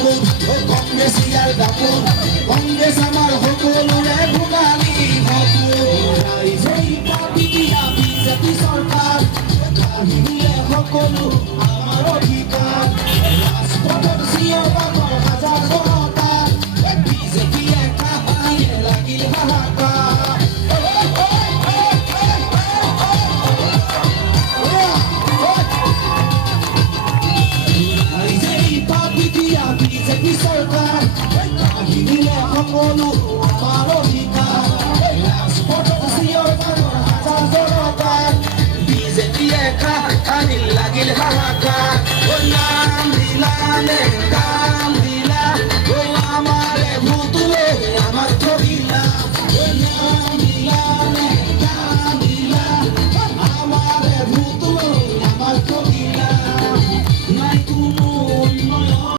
কাপোৰ কংগ্ৰেছিয়াৰ কাপোৰ কংগ্ৰেছ আমাৰ সকলোৰে ভোগালী সপোন ৰাইজেই পাতি দিয়া বিজেপি চৰকাৰ আহিলে সকলো আমাৰ অধিকাৰ ৰাজপথত চিঞৰ বাখৰ হাজাৰ জনতা বিজেপি একা হাঁহিয়ে লাগিল হাহাকাৰ ৰাইজেই পাতি দিয়া